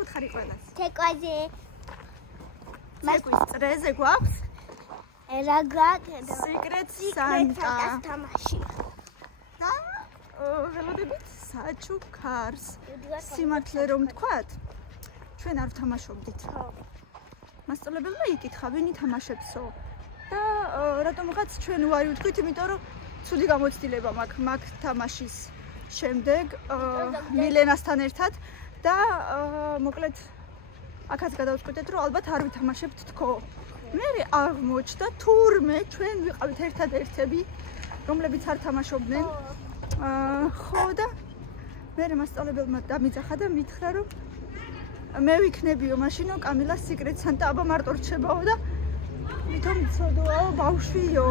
გაუთხარი ყველას. თეკვაზე. მეკვის წრეზე გვაქვს? რა გაქვს? Secret Santa. თამაში. და ველოდებით საჩუქარს. სიმართლე რომ ვთქვათ, ჩვენ არ ვთამაშობდით. მასწავლებელმა იკითხა, ვინ ითამაშებსო? და რატომღაც ჩვენ უარი ვთქვით, იმიტომ რომ ცუდი გამოცდილება მაქვს თამაშის შემდეგ მილენასთან ერთად და მოკლედ აქაც გადავწყვიტეთ, რომ ალბათ არ ვითამაშებთ თქო. მე აღმოჩნდა თურმე ჩვენ ვიყავით ერთადერთები, რომლებიც არ თამაშობდნენ. ხო და მე მასწავლებელმა დამიძახა და მითხრა, რომ მე ვიქნებიო მაშინო კამილას Secret Santa აბა მარტო რჩებაო და ვითომ ცოდვაო ბავშვიო.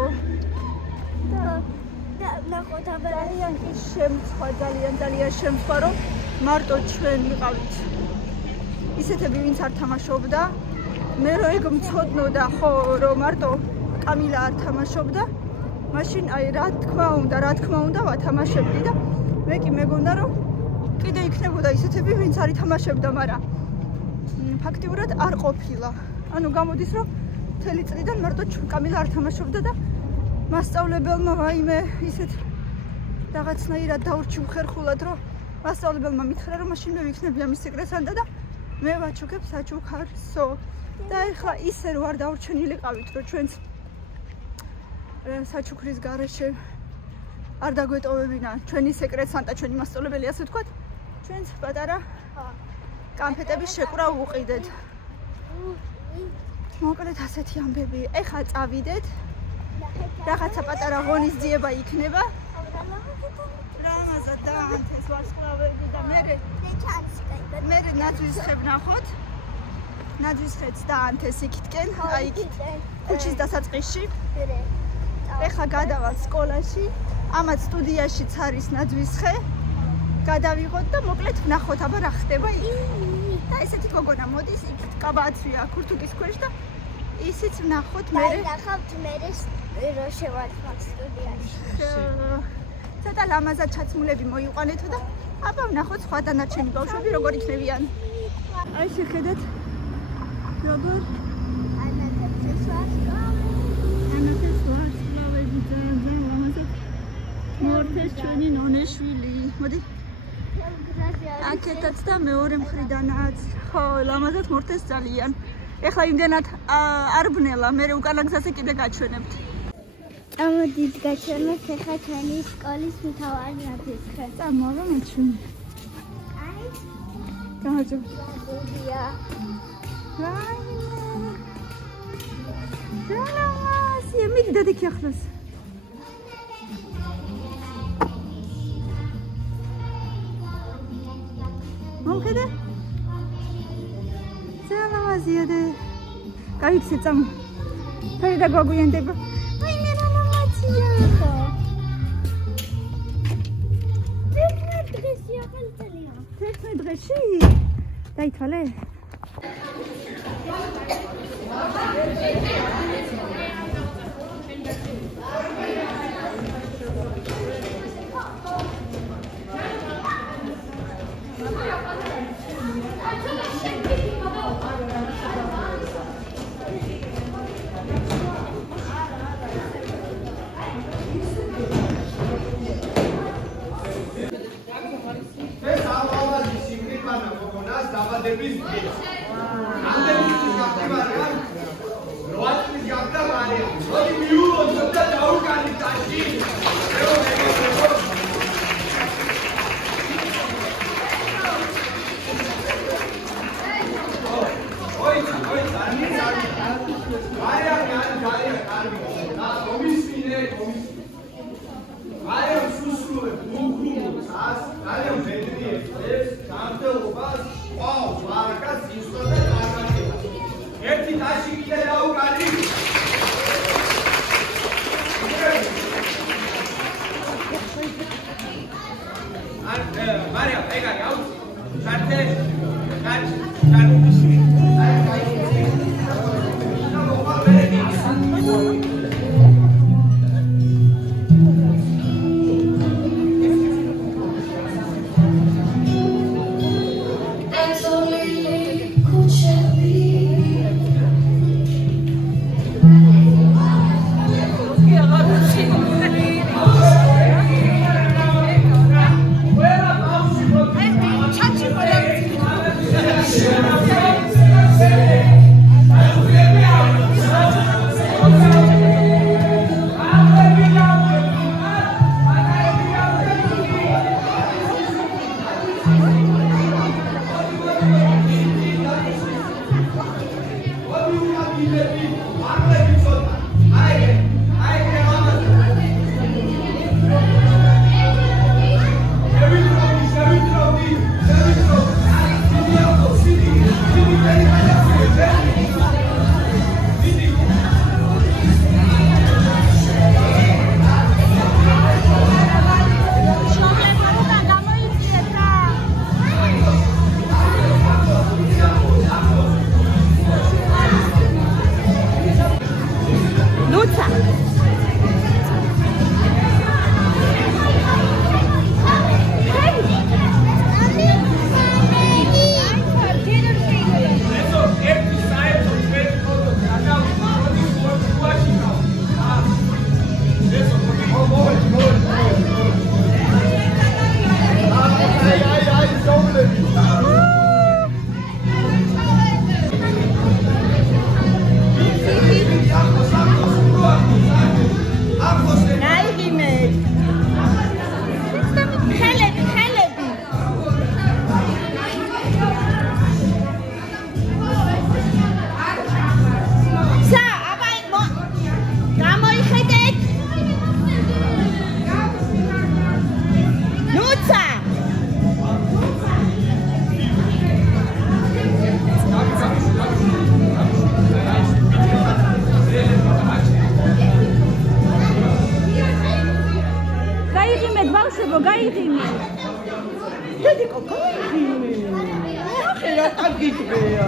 და ნახოთ აბა ძალიან შემთხვევა რომ მარტო ჩვენ ვიყავით ისეთები ვინც არ თამაშობდა. მე რო ეგ მცოდნოდა ხო რომ მარტო კამილა არ თამაშობდა, მაშინ აი რა თქმა უნდა ვათამაშებდი და მე კი მეგონა რომ კიდე იქნებოდა ისეთები ვინც არ ითამაშებდა, მაგრამ ფაქტიურად არ ყოფილა. ანუ გამოდის რომ მთელი წლიდან მარტო კამილა არ თამაშობდა და მასწავლებელმა ვაიმე ისეთ რაღაცნაირად დაურჩი უხერხულად, რომ მასწავლებელმა მითხრა, რომ მაშინ მე ვიქნები ამის Secret Santa და მე ვაჩუქებ საჩუქარსო. და ეხლა ისე რომ არ დაურჩენილიყავით, რომ ჩვენც საჩუქრის გარეშე არ დაგვეტოვებინა ჩვენი Secret Santa, ჩვენი მასწავლებელი, ასე ვთქვათ, ჩვენც პატარა კანფეტების შეკვრა უყიდეთ. მოკლედ ასეთი ამბები. ეხლა წავიდეთ. რაღაცა პატარა ღონისძიება იქნება. რამაზად დაანთეს ვარსკვლავები და მე ნაძვის ხე ვნახოთ. ნაძვის ხეც დაანთეს იქითკენ, აი იქით ქუჩის დასაწყისში. ეხლა გადავალ სკოლაში. ამათ სტუდიაშიც არის ნაძვის ხე. გადავიღოთ და მოკლედ ვნახოთ აბა რა ხდება იქ. და ესეთი გოგონა მოდის, იქით კაბაცვია ქურთუკის ქვეშ და ისიც ვნახოთ მე. ნახავთ მე რო შევარდნოთ სტუდიაში. ცოტა ლამაზად ჩაცმულები მოიყვანეთო და აბა ვნახოთ სხვა დანარჩენი ბავშვები როგორ იქნებიან. აი შეხედეთ როგორ ანათებს ვარსკვლავები ძალიან ლამაზად მორთეს ჩვენი ნონეშვილი. მოდი აქეთაც და მეორე მხრიდანაც. ხო, ლამაზად მორთეს ძალიან. ეხლა იმდენად არ ბნელა, მე უკანა გზაზე კიდე გაჩვენებთ. წამოდით გაჩვენოთ ეხლა ჩვენი სკოლის მთავარი ნაძვის ხე. წამოვა მაჩვენე. აი. გამარჯობა. გუდია. რა მიდი დადიქი ახლოს. მომხედე? ზალამაზია და გაიქცე წამო. ფერი და გვაგვიანდება. აი მე რა ლამაზია. დღესია ხელწელია. 11 დღეში? დაითვალე? That's only რა გიგია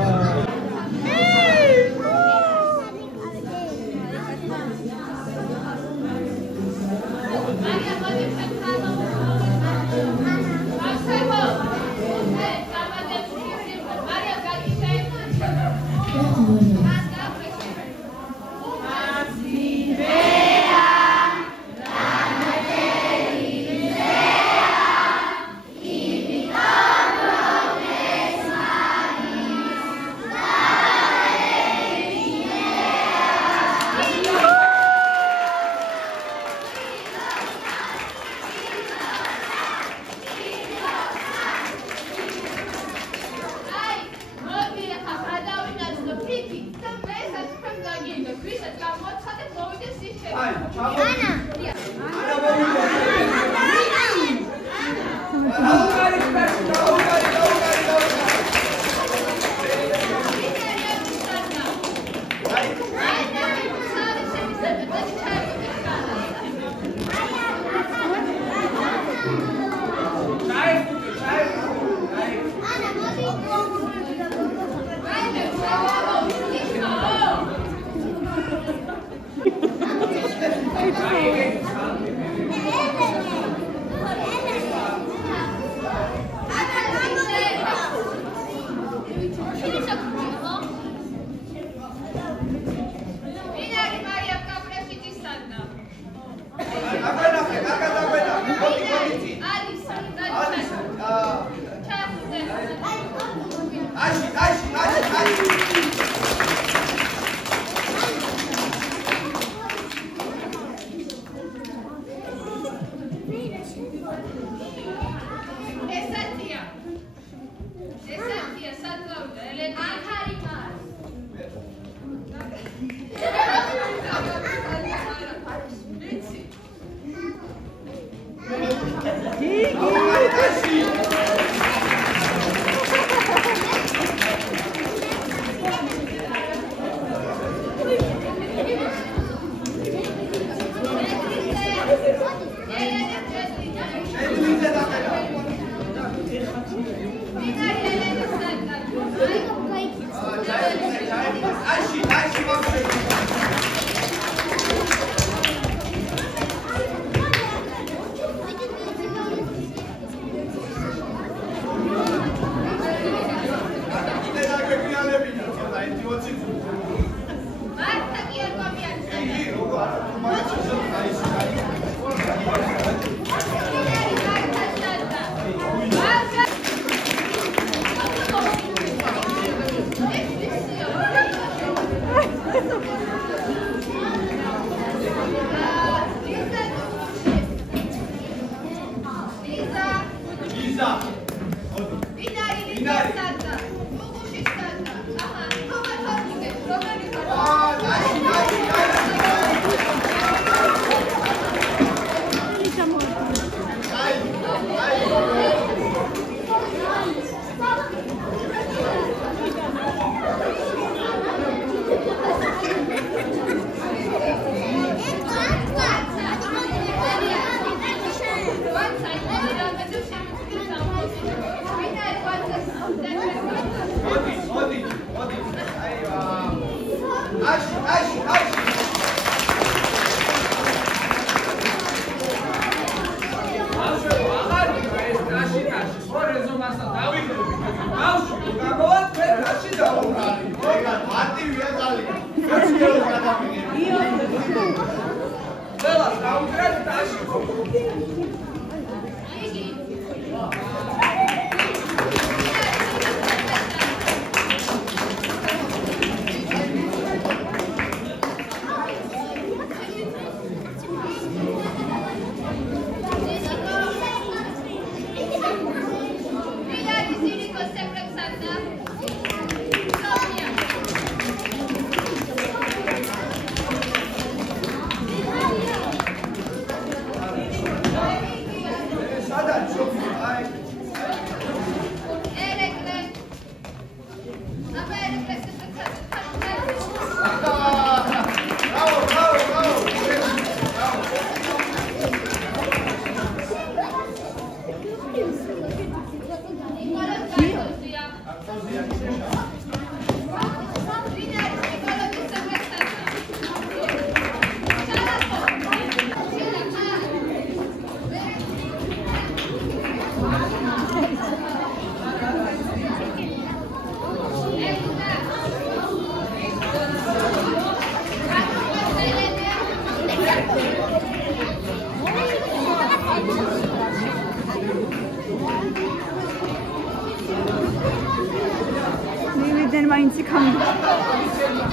არიან მაინც იქამდე.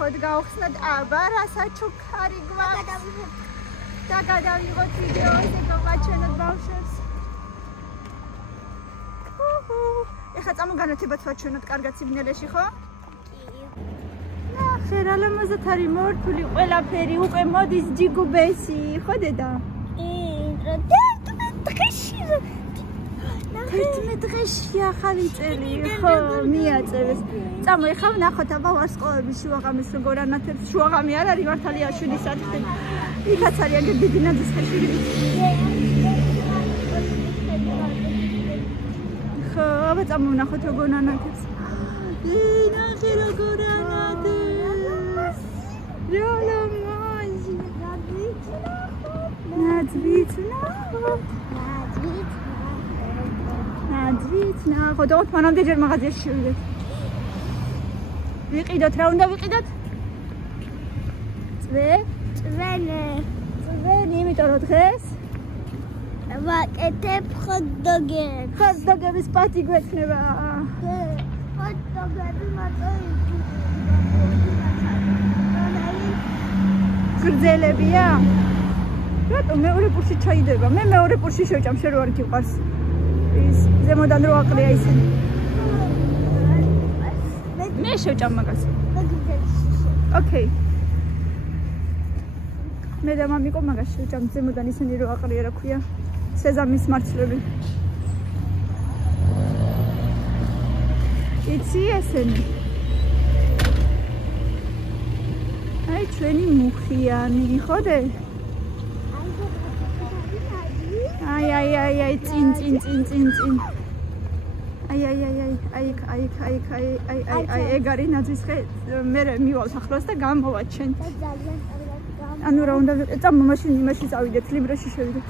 ხოდ გავხსნათ აბა რასაც უკარი გვაქვს და გადავიღოთ ვიდეოზე გავაჩვენოთ ბავშვებს. ეხლა წამოგანათებაც ვაჩვენოთ კარგად სიბნელეში, ხო? კი. ნახე რა ლამაზად არის მორთული ყველაფერი, უკვე მოდის ჯიგუბესი, ხო დედა? კი, დღეში. ნახე მე დღეში ახალი წელი ხო მიაწევეს. წამო ეხლა ვნახოთ აბა ვარსკვლავების შუაღამის როგორ ანათებს. შუაღამი არ არის მართალია 7 საათი. იქაც არის აგერ დიდი ნაძვის ხეში. ხო, აბა წამო ვნახოთ როგორ ანათებს. ნახე როგორ ანათებს. როლომაზი. ნაძვით ნახოთ. ნაძვით ნახოთ. ოღონდ მანამდე ჯერ მაღაზიაში შევიდეთ. ვიყიდოთ რა უნდა ვიყიდოთ? წვენი, იმიტომ რომ დღეს ვაკეთებ ხოთ-დოგებს. ხოთ-დოგების პატი გვექნება. ხოთ-დოგები მოწოდი. გრძელებია? რატომ მეორე პურში ჩაიდება? მე მეორე პურში შევჭამ, შენ რო არ გიყვარს. ის ზემოდან რო აყრია ისინი. მე შევჭამ მაგას. ოკეი. მე და მამიკო მაგას შევჭამ ზემოდან ისინი რო აყრია რა ქვია. სეზამის მარცვლები. იცი ესენი? აი ჩვენი მუხიანი ხოდე? აი წინ აი ეგ არის ნაძვის ხე მე მივალ სახლას და გამოვაჩენ ანუ რა უნდა წამო მაშინ იმაში წავიდეთ ლიბროში შევიდეთ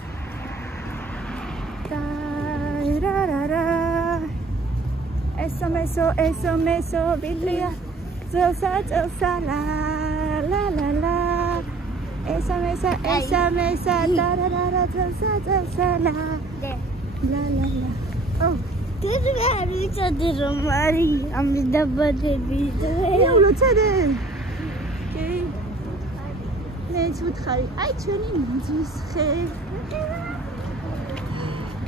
ესო ბიბლია ზელსა ლა esa mesa la la oh Gari chadiro mari amida badeli eu lo chade okay nech utkari ai cheni nizis xe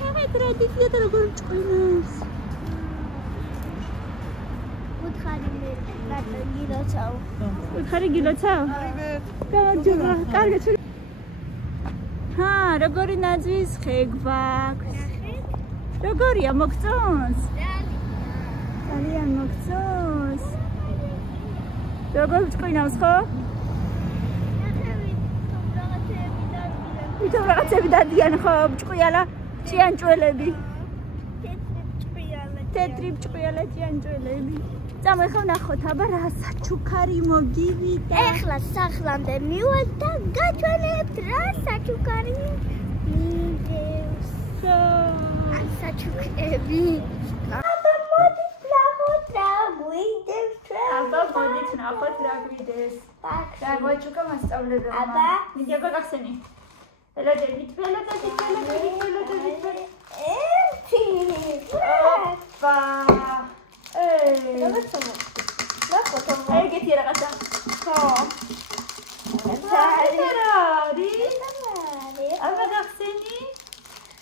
kame traditsiya da როგორ ჭყვინოს უთხარი გილოცავ? გამარჯობა, კარგად. როგორი ნაძვის ხე გვაქვს? როგორია მოგწონს? ძალიან მოგწონს. როგორ ჭყვინავს ხო? ვითომ რაღაცები დადიან ხო? ჭყვიალა, ჭიანჭველები. თეთრი ჭყვიალა ჭიანჭველები. წამო ეხლა ვნახოთ აბა რა საჩუქარი მოგივიდა. ეხლა სახლამდე მივედ და გაჩვენებთ რა საჩუქარი მიდევს. საჩუქრები. აბა მოდით ვნახოთ რა გვიდევს ჩვენ. აბა მოდით ვნახოთ რა გვიდევს. რა გვაჩუქა მასწავლებელმა. აბა მინდა გახსენი. ელოდებით. ოპა. ეგეთი რაღაცა. ხო. აბა გახსენი?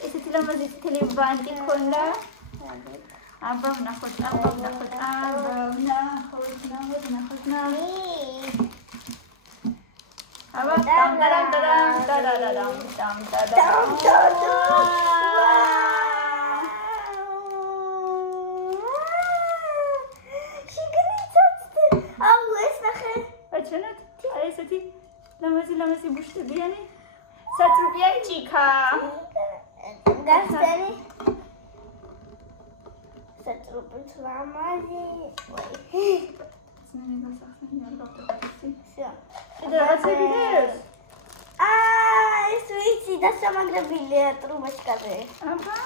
ესეთი ლამაზი თელი ბანდი ქონდა. აბა ვნახოთ. აბა ესეთი ლამაზი ბუშტებიანი საწრუპიანი ჭიქა. გასწენი საწრუპიც ლამაზი. ძნელი გასახსენი არ გავდაგছি. всё. რაღაცები დევს? ეს ვიცი და სამაგრებილია ტრუბაშკაზე. აბა.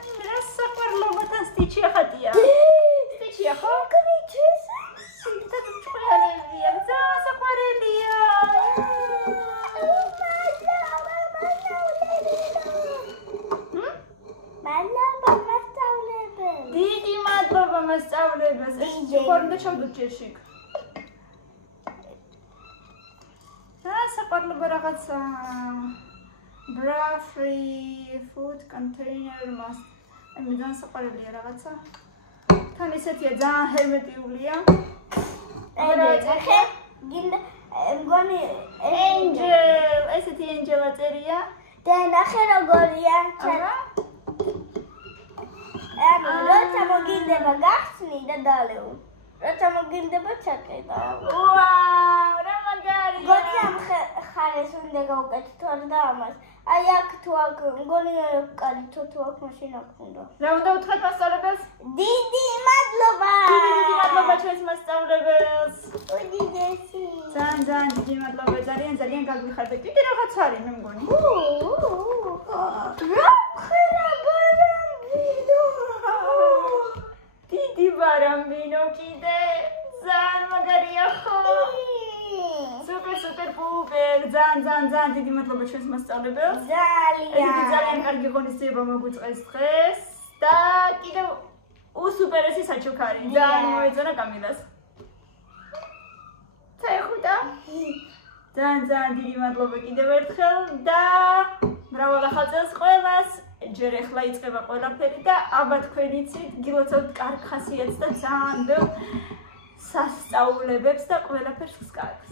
აი რა საყვარლობათან სტიჩი ახატია. სტიჩია ხო? კრიჩეს. და ჭყვიალებია, ძალიან საყვარელია. დიდი მადლობა მასწავლებელს. ეს ხარ უნდა ჩავდოთ ჯერში. საყვარლობა რაღაცა bra free food container must. აი მე ძალიან საყვარელია რაღაცა. თან ესეთია ძალიან ჰერმეტიულია. ეხე გინდა მგონი angel ესეთი angel-ა წერია. და ნახე როგორია. გინდება გახსნი და დალევ. როცა მოგინდება ჩაკეტა. ვაუ, რა მაგარია. გონი ამ ხარეს უნდა გავუკეთო და ამას. აი აქ თუ აქ გონი კარითო თუ აქ მაშინ აქ უნდა. რა უნდა უთხრათ მასწავლებელს? დიდი მადლობა. დიდი მადლობა ჩვენს მასწავლებელს. უდიდესი. ძალიან დიდი მადლობა, ძალიან გაგვიხარდეთ. კიდე რაღაც არის მე მგონი. რა ხერა ბარამბინო. დიდი ბარამბინო კიდე. ძალიან მაგარია ხო? Super პუპერ. ძალიან დიდი მადლობა ჩვენს მასწავლებელს. ძალიან კარგი ღონისძიება მოგვიწყეს დღეს და კიდევ უსუპერესი საჩუქარი. ძალიან მოეწონა კამილას. წაიხუტა. ძალიან დიდი მადლობა კიდევ ერთხელ და მრავალ ახალ წელს ყველას. ჯერ ახლა იწყება ყველაფერი და აბა თქვენიცით გილოცავთ კარგ ხასიათს და ძალიან ბევრ სასწაულებებს და ყველაფერს გსკარგს.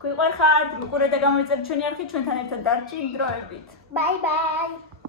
გვიყვარხართ, მიყურეთ და გამოიწერეთ ჩვენი არხი ჩვენთან ერთად დარჩი დროებით. Bye bye.